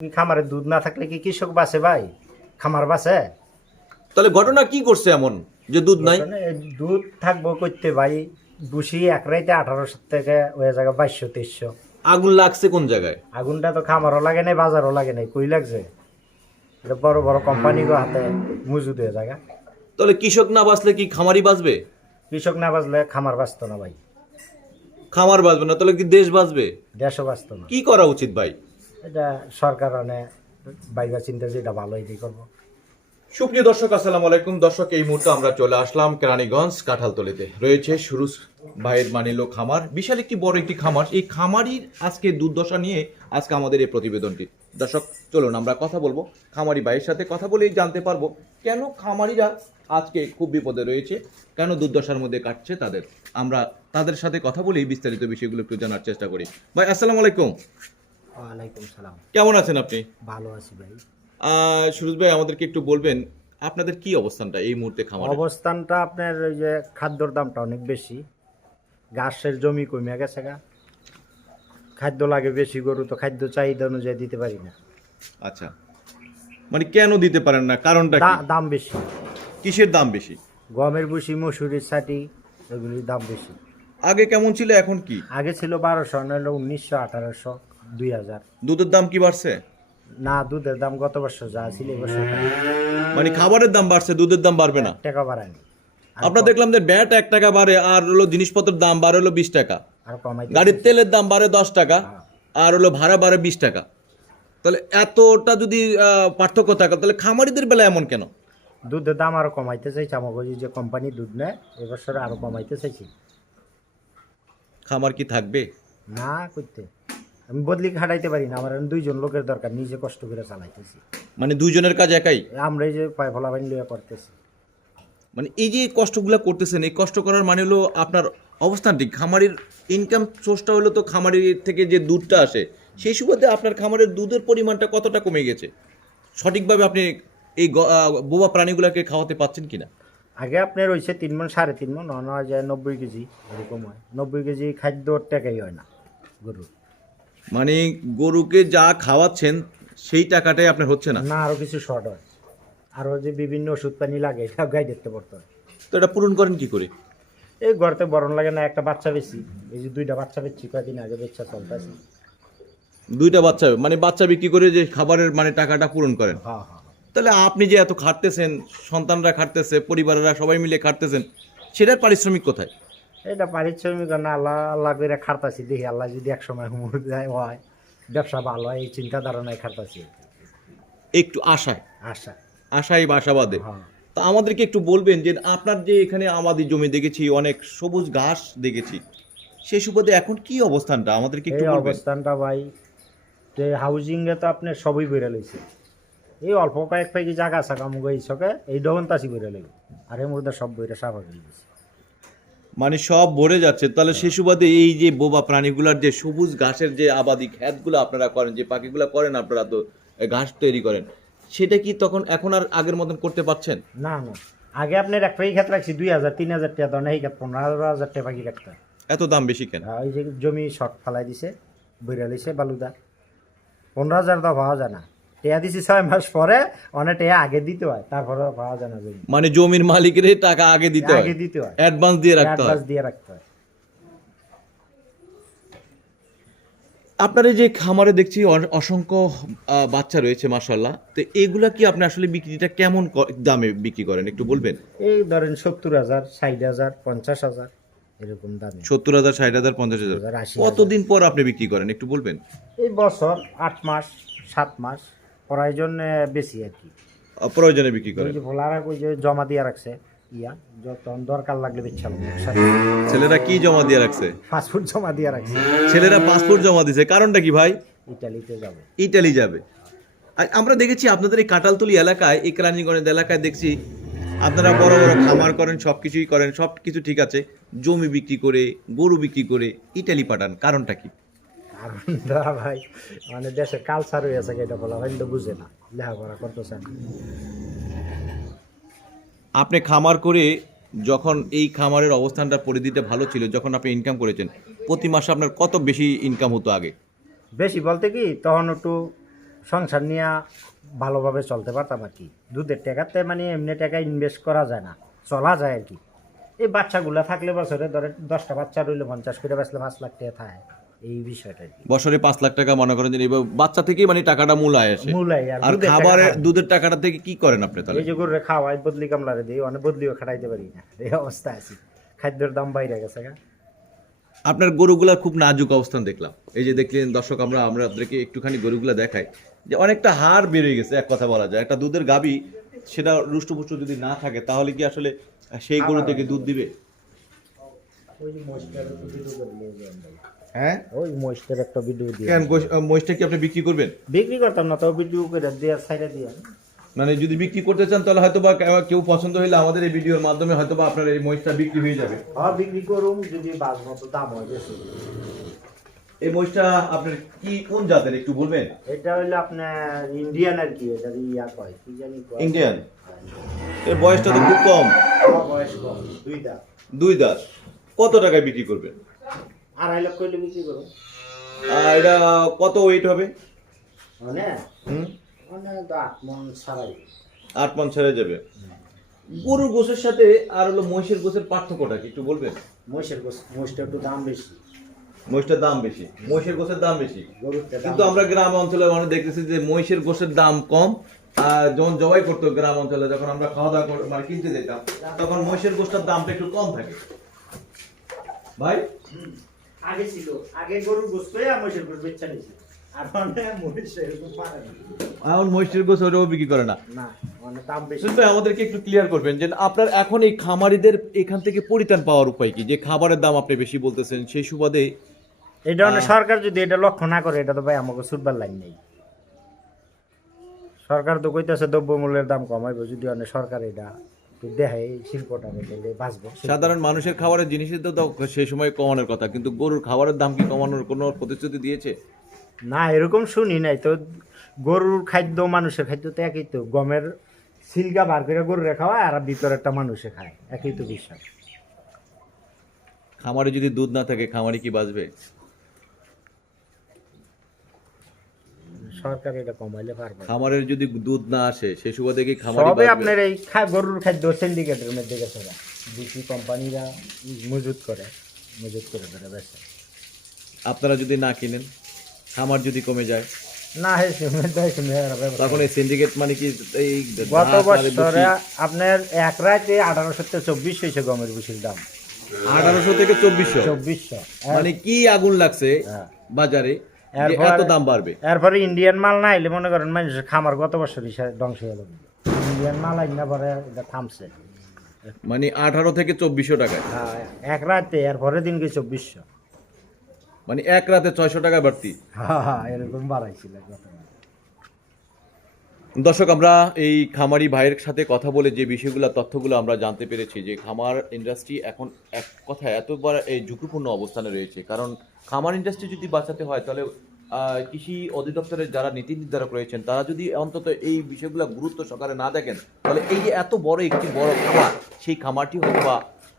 খামারে দুধ না থাকলে কি কৃষক বাঁচে ভাই? খামার বাঁচে? তাহলে ঘটনা কি করছে এমন যে দুধ নাই? দুধ থাকব করতে ভাই বুসি এক রাইতে আঠারোশো থেকে হয়ে যাবে বাইশশো তেইশশো। আগুন লাগছে কোন জায়গায়? আগুনটা তো খামারও লাগে নাই বাজারও লাগে নাই কই লাগছে? এটা বড় বড় কোম্পানিরও হাতে মজুদ হয়ে জায়গা। তাহলে কৃষক না বাঁচলে কি খামারই বাঁচবে? কৃষক না বাঁচলে খামার বাঁচতো না ভাই। খামার বাঁচবে না তাহলে কি দেশ বাঁচবে? দেশও বাঁচতো না। কি করা উচিত ভাই? এটা সরকার অনেক বাইবা চিন্তা যেটা ভালো এটাই করব। সুপ্রিয় দর্শক, আসসালামু আলাইকুম। দর্শক, এই মুহূর্তে আমরা চলে আসলাম কেরানীগঞ্জ কাঁঠালতলিতে। রয়েছে সুরুজ ভাইয়ের মানিলো খামার। বিশাল একটি বড় একটি খামার। এই খামারির আজকে দুর্দশা নিয়ে আজকে আমাদের এই প্রতিবেদনটি। দর্শক, চলুন, আমরা কথা বলব। খামারি ভাইয়ের সাথে কথা বলেই জানতে পারব কেন খামারিরা আজকে খুব বিপদে রয়েছে, কেন দুর্দশার মধ্যে কাটছে তাদের। আমরা তাদের সাথে কথা বলেই বিস্তারিত বিষয়গুলো একটু জানার চেষ্টা করি। ভাই, আসসালামু আলাইকুম। ওয়ালাইকুম সালাম। কেমন আছেন আপনি? ভালো আছি ভাই। সুরজ ভাই আমাদেরকে একটু বলবেন আপনাদের কি অবস্থানটা এই মুহূর্তে খামারে? অবস্থানটা আপনার ওই যে খাদ্যর দামটা অনেক বেশি। ঘাসের জমি কমে গেছে গা। খাদ্য লাগে বেশি গরু তো খাদ্য চাহিদা অনুযায়ী দিতে পারি না। আচ্ছা। মানে কেন দিতে পারেন না? কারণটা কি? দা- দাম বেশি। কিসের দাম বেশি? গমের ভুসি মসুরির ছাটি এগুলির দাম বেশি। আগে কেমন ছিল এখন কি? আগে ছিল বারোশো নইলে উনিশশো আঠারোশো। দুই হাজার। দুধের দাম কি বাড়ছে? না দুধের দাম গত বছর যা ছিল এবছর মানে খাবারের দাম বাড়ছে দুধের দাম বাড়বে না? টাকা বাড়ায়নি। আমরা দেখলাম যে ব্যাট এক টাকা বাড়ে আর হলো জিনিসপত্রের দাম বাড়ে হলো বিশ টাকা। আর কমাইতে গাড়ির তেলের দাম বাড়ে দশ টাকা আর হলো ভাড়া বাড়ে বিশ টাকা। তাহলে এতটা যদি পার্থক্য থাকে তাহলে খামারিদের বেলা এমন কেন? দুধের দাম আরও কমাইতে চাইছি আমাকে যে কোম্পানি দুধ নেয় এবছর আরও কমাইতে চাইছি। খামার কি থাকবে? না করতে। আমি বদলি খাটাইতে পারি না আমার দুইজন লোকের দরকার নিজে কষ্ট করে চালাইতেছি। মানে দুইজনের কাজ একাই? আমরা এই যে পায় ফলা বানি লইয়া করতেছি। মানে এই যে কষ্টগুলো করতেছেন এই কষ্ট করার মানে হলো আপনার অবস্থানটি খামারির ইনকাম সোর্সটা হলো তো খামারির থেকে যে দুধটা আসে সেই সুবাদে আপনার খামারের দুধের পরিমাণটা কতটা কমে গেছে? সঠিকভাবে আপনি এই বোবা প্রাণীগুলোকে খাওয়াতে পাচ্ছেন কিনা? আগে আপনার রয়েছে তিন মন সাড়ে তিন মন অন্য যায় নব্বই কেজি এরকম হয়। নব্বই কেজি খাদ্য টাকাই হয় না গরুর। মানে গরুকে যা খাওয়াচ্ছেন সেই টাকাটাই আপনার হচ্ছে না। না আরও কিছু শর্ট হয়। আরও যে বিভিন্ন ওষুধ পানি লাগে এটা গাই দেখতে পড়তে হয়। তো এটা পূরণ করেন কি করে? এই ঘরতে বরণ লাগে না একটা বাচ্চা বেশি। এই যে দুইটা বাচ্চা বেচছি কয়েকদিন আগে বেচা চলতেছে। দুইটা বাচ্চা মানে বাচ্চা বিক্রি করে যে খাবারের মানে টাকাটা পূরণ করেন। হ্যাঁ হ্যাঁ তাহলে আপনি যে এত খাটতেছেন সন্তানরা খাটতেছে পরিবারেরা সবাই মিলে খাটতেছেন সেটার পারিশ্রমিক কোথায়? এটা পারিশ্রমিক না আল্লাহ আল্লাহ করে খাটতাছি দেখি আল্লাহ যদি এক সময় হুমুর দেয় হয়। ব্যবসা ভালো হয় এই চিন্তা ধারণায় খাটতাছি। একটু আশায়? আশা। আশায় বা আশাবাদে? হ্যাঁ। তা আমাদেরকে একটু বলবেন যে আপনার যে এখানে আমাদের জমি দেখেছি অনেক সবুজ ঘাস দেখেছি সেই সুবাদে এখন কি অবস্থানটা? আমাদেরকে একটু এই বলবেন। অবস্থানটা ভাই যে হাউজিং এ তো আপনি সবই বেড়ে লইছে। এই অল্প কয়েক পাইকি জায়গা আছে কামুগ এই ছকে এই ডবন তাসি বেড়ে লইব। আর এর মধ্যে সব বইটা সাফা করে দিছে মানে সব ভরে যাচ্ছে। তাহলে সেই সুবাদে এই যে বোবা প্রাণীগুলার যে সবুজ ঘাসের যে আবাদি খ্যাতগুলো আপনারা করেন যে পাখিগুলো করেন আপনারা তো ঘাস তৈরি করেন সেটা কি তখন এখন আর আগের মতন করতে পারছেন? না না। আগে আপনার একটা এই খেত রাখছি দুই হাজার তিন হাজার টাকা না এই খেত পনেরো হাজার টাকা পাখি রাখতে এত দাম বেশি কেন? আর ওই যে জমি শর্ট ফালাই দিছে বইরা লইছে বালুদা পনেরো হাজার তো পাওয়া যায় না। টেয়া দিছি ছয় মাস পরে অনেক টেয়া আগে দিতে হয় তারপরে পাওয়া যায় না জমি। মানে জমির মালিকের টাকা আগে দিতে হয়? আগে দিতে হয়। অ্যাডভান্স দিয়ে রাখতে হয়? অ্যাডভান্স দিয়ে রাখতে হয়। আপনার এই যে খামারে দেখছি অসংখ্য বাচ্চা রয়েছে মাসাল্লাহ তো এগুলা কি আপনি আসলে বিক্রিটা কেমন দামে বিক্রি করেন? একটু বলবেন? এই ধরেন সত্তর হাজার ষাট হাজার পঞ্চাশ হাজার এরকম দামে। সত্তর হাজার ষাট হাজার পঞ্চাশ হাজার। কতদিন পর আপনি বিক্রি করেন? একটু বলবেন। এই বছর আট মাস সাত মাস। প্রয়োজন বেশি আর কি। আহ, প্রয়োজনে বিক্রি করেন যে ভোলারা ওই যে জমা দিয়ে রাখছে ইয়া যত দরকার লাগলে বেচাল ছেলেরা কি জমা দিয়ে রাখছে? ফাস্টফুড জমা দিয়ে রাখছে। ছেলেরা পাসপোর্ট জমা দিছে কারণটা কি ভাই? ইটালিতে যাবে। ইটালি যাবে। আমরা দেখেছি আপনাদের এই কাঁঠালতলি এলাকায় এই কেরানীগঞ্জ এলাকায় দেখছি আপনারা বড় বড় খামার করেন সব কিছুই করেন সব কিছু ঠিক আছে। জমি বিক্রি করে গরু বিক্রি করে ইটালি পাঠান কারণটা কি? কারণটা ভাই মানে দেশের কালচার হয়ে আছে এটা বলা হয় বুঝে না লেখাপড়া করতেছে আপনি খামার করে যখন এই খামারের অবস্থানটা পরিধিটা ভালো ছিল যখন আপনি ইনকাম করেছেন প্রতি মাসে আপনার কত বেশি ইনকাম হতো আগে? বেশি বলতে কি তখন একটু সংসার নিয়ে ভালোভাবে চলতে পারতাম আর কি। দুধের টাকাতে মানে এমনি টাকা ইনভেস্ট করা যায় না চলা যায় আর কি। এই বাচ্চাগুলো থাকলে বছরে ধরে দশটা বাচ্চা রইলে পঞ্চাশ করে বাঁচলে পাঁচ লাখ টাকা থাকে এই বিষয়টা বছরে পাঁচ লাখ টাকা মনে করেন যে বাচ্চা থেকেই মানে টাকাটা মূল আয় আসে আর আর দুধের খাবারের দুধের টাকাটা থেকে কি করেন আপনি তাহলে? এই যে গরুরে খাওয়াই বদলি কামলারে দিই অনেক বদলিও খাটাইতে পারি না। এই অবস্থা আছি। খাদ্যের দাম বাইরে গেছে আপনার গরুগুলার খুব নাজুক অবস্থান দেখলাম। এই যে দেখলেন দর্শক আমরা আমরা আপনাদেরকে একটুখানি গরুগুলা দেখাই। যে অনেকটা হাড় বেড়ে গেছে এক কথা বলা যায়। একটা দুধের গাবি সেটা রুষ্টপুষ্ট যদি না থাকে তাহলে কি আসলে সেই গরু থেকে দুধ দিবে? ওই যে হ্যাঁ? ওই মহিষটার একটা ভিডিও দিয়ে কেন? মহিষটা কি আপনি বিক্রি করবেন? বিক্রি করতাম না তাও ভিডিও করে দিয়ে সাইডে দিয়ে। মানে যদি বিক্রি করতে চান তাহলে হয়তো বা কেউ পছন্দ হলে আমাদের এই ভিডিওর মাধ্যমে হয়তো বা আপনার এই মহিষটা বিক্রি হয়ে যাবে। হ্যাঁ বিক্রি করুম যদি বাস মতো দাম হয় বেশি এই মহিষটা আপনার কি কোন জাতের একটু বলবেন? এটা হইল আপনার ইন্ডিয়ান আর কি এটা ইয়া কয় কি জানি ইন্ডিয়ান এর বয়সটা তো খুব কম। বয়স কম দুই দাস কত টাকায় বিক্রি করবেন? আড়াই লক্ষ হইলে বিক্রি আর এটা কত ওয়েট হবে? মানে? হুম? মানে আট মন ছাড়াই। আট মান ছেড়ে যাবে। গরুর গোসের সাথে আর হলো মহিষের গোসের পার্থক্যটা কি একটু বলবেন? মহিষের গোস মহিষটা একটু দাম বেশি। মহিষটার দাম বেশি। মহিষের গোসের দাম বেশি। কিন্তু আমরা গ্রাম অঞ্চলে মানে দেখতেছি যে মহিষের গোসের দাম কম। আর যখন জবাই করতো গ্রাম অঞ্চলে যখন আমরা খাওয়া দাওয়া করে মানে কিনতে যেতাম তখন মহিষের গোসটার দামটা একটু কম থাকে। ভাই? আগে ছিল। আগে গরুর গোস আর মহিষের গোস বেচা নিয়েছে আর মানে। এখন মহিষের ওটাও বিক্রি করে না। মানে দাম বেশি। সুনীল ভাই আমাদেরকে একটু ক্লিয়ার করবেন যে আপনার এখন এই খামারিদের এখান থেকে পরিত্রাণ পাওয়ার উপায় কি? যে খাবারের দাম আপনি বেশি বলতেছেন সেই সুবাদে এটা সরকার যদি এটা লক্ষ্য না করে এটা তো ভাই আমাকে ছুটবার লাইন নেই। সরকার তো কইতেছে দ্রব্যমূল্যের দাম কমাইবো যদি অনেক সরকার এটা দেখায় এই বাঁচবো। সাধারণ মানুষের খাবারের জিনিসের তো সেই সময় কমানোর কথা কিন্তু গরুর খাবারের দাম কি কমানোর কোনো প্রতিশ্রুতি দিয়েছে? না এরকম শুনি নাই। তো গরুর খাদ্য মানুষের খাদ্য তো একই তো। গমের সিলকা বার করে গরুরে খাওয়ায় আর ভিতরে একটা মানুষে খায়। একই তো বিষয়। খামারে যদি দুধ না থাকে খামারে কি বাঁচবে? সরকার এটা কমাইলে পারবে খামারের যদি দুধ না আসে সেই সুবাদে কি খামারে সবে আপনার এই গরুর খাদ্য সিন্ডিকেটের মধ্যে গেছে। বেশি কোম্পানিরা মজুত করে মজুত করে ধরে বেছে আপনারা যদি না কিনেন খামার যদি কমে যায়? না হয়েছে তখন এই সিন্ডিকেট মানে কি এই গত বছরে আপনার এক রাতে আঠারোশো থেকে চব্বিশ হয়েছে গমের বুসির দাম। আঠারোশো থেকে চব্বিশশো? চব্বিশশো। মানে কি আগুন লাগছে হ্যাঁ। বাজারে? এত দাম বাড়বে। এরপরে ইন্ডিয়ান মাল না এলে মনে করেন মানুষের খামার গত বছর ধ্বংস হয়ে গেল ইন্ডিয়ান মাল আইন পরে এটা থামছে। মানে আঠারো থেকে চব্বিশশো টাকায়। হ্যাঁ, এক রাতে এরপরে দিনকে চব্বিশশো। মানে এক রাতে ছয়শো টাকা বাড়তি হ্যাঁ হ্যাঁ এরকম বাড়াইছিল দর্শক আমরা এই খামারি ভাইয়ের সাথে কথা বলে যে বিষয়গুলো তথ্যগুলো আমরা জানতে পেরেছি যে খামার ইন্ডাস্ট্রি এখন এক কথায় এতবার এই ঝুঁকিপূর্ণ অবস্থানে রয়েছে। কারণ খামার ইন্ডাস্ট্রি যদি বাঁচাতে হয় তাহলে কৃষি অধিদপ্তরের যারা নীতি নির্ধারক রয়েছেন, তারা যদি অন্তত এই বিষয়গুলো গুরুত্ব সহকারে না দেখেন, তাহলে এই যে এত বড় একটি বড় খামার, সেই খামারটি হয়তো বা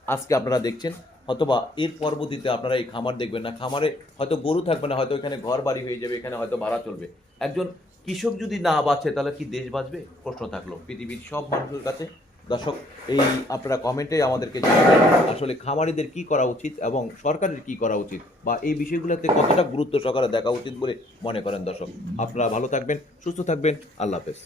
আজকে আপনারা দেখছেন, হয়তোবা এর পরবর্তীতে আপনারা এই খামার দেখবেন না। খামারে হয়তো গরু থাকবে না, হয়তো এখানে ঘর বাড়ি হয়ে যাবে, এখানে হয়তো ভাড়া চলবে। একজন কৃষক যদি না বাঁচে, তাহলে কি দেশ বাঁচবে? প্রশ্ন থাকল। পৃথিবীর সব মানুষের কাছে দর্শক, এই আপনারা কমেন্টে আমাদেরকে জানাবেন আসলে খামারিদের কি করা উচিত এবং সরকারের কি করা উচিত বা এই বিষয়গুলোতে কতটা গুরুত্ব সহকারে দেখা উচিত বলে মনে করেন দর্শক। আপনারা ভালো থাকবেন, সুস্থ থাকবেন, আল্লাহ হাফেজ।